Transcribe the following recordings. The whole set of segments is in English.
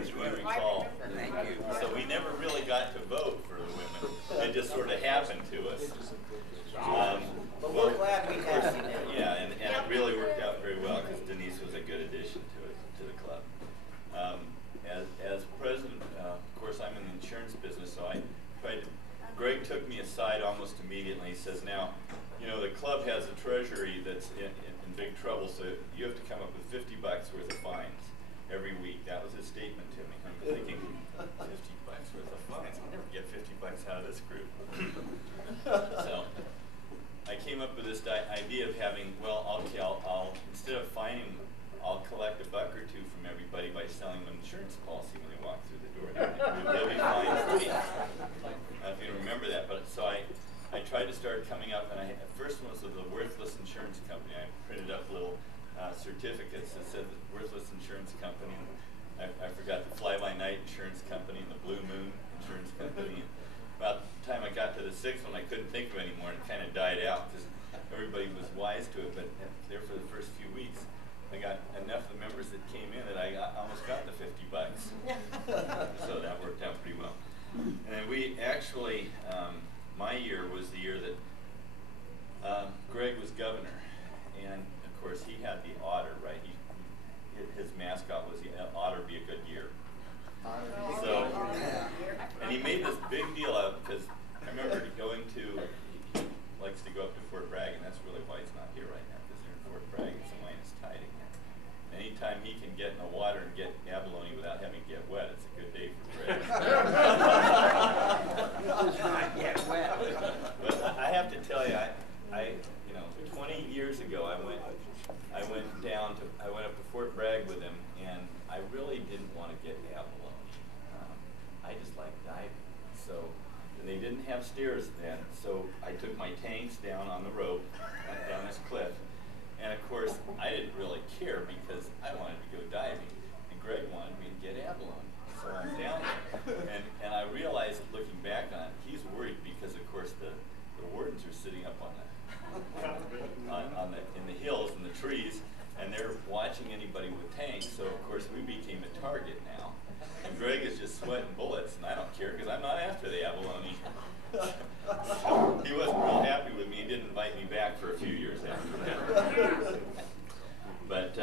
as we recall. So we never really got to vote for the women. It just sort of happened to us. But we're glad we have you. Yeah, and it really worked out very well because Denise was a good addition to the club. As president, of course, I'm in the insurance business, so I tried to. Greg took me aside almost immediately. He says, "Now, you know, the club has a treasury that's in big trouble, so you have to come up with $50 worth of fines every week." That was his statement to me. I'm thinking, $50 worth of fines? I'll never get $50 out of this group. So I came up with this idea of having, well, okay, I'll instead of fining, I'll collect $1 or $2 from everybody by selling them an insurance policy when they walk through the door. They'll be fine free. I don't know if you remember that, but so I tried to start coming up, and at first one was the Worthless Insurance Company. I printed up little certificates that said the Worthless Insurance Company. I forgot the Fly By Night Insurance Company and the Blue Moon Insurance Company. About the time I got to the 6th one, I couldn't think of any more, and it kind of died out because everybody was wise to it. But there for the first few weeks, I got enough of the members that came in that I almost got the $50. So that worked out pretty well. And then we actually, my year was the year that Greg was governor. And of course, he had the otter, right? His mascot was the otter, be a good year. So, and he made this big deal out of it because I remember going to, he likes to go up to Fort Bragg, and that's really why he's not here right now, because they're in Fort Bragg and some is tiding there. Anytime he can get in the water and get abalone without having to get wet, it's a good day for Greg. Get wet. But I have to tell you, you know, 20 years ago, I went up to Fort Bragg with him, and I really didn't want to get abalone. I just like diving. So, and they didn't have stairs then, so I took my tanks down on the rope, down this cliff. And of course, I didn't really care because I wanted to go diving, and Greg wanted me to get abalone. So I'm down there, and I realized, looking back on it, he's worried because, of course, the wardens are sitting up in the hills and the trees, and they're watching anybody with tanks. So of course, we became a target now, and Greg is just sweating bullets, and I don't care because I'm not after the abalone. So he wasn't real happy with me. He didn't invite me back for a few years after that. But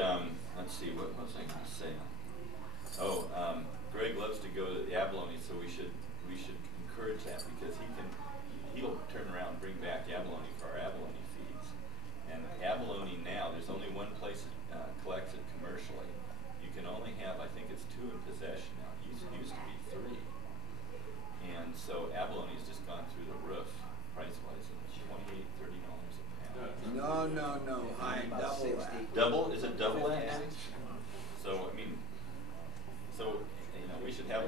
let's see, what was I going to say? Oh, Greg loves to go to the abalone, so we should encourage that because he'll turn around and bring back abalone for our abalone feeds. And abalone now, there's only one place that collects it commercially. You can only have, I think it's 2 in possession now. It used to be 3. And so abalone's just gone through the roof, price-wise. It's $28, $30 a pound. No. I double that. Double? Is it double that? So, I mean, so, you know, we should have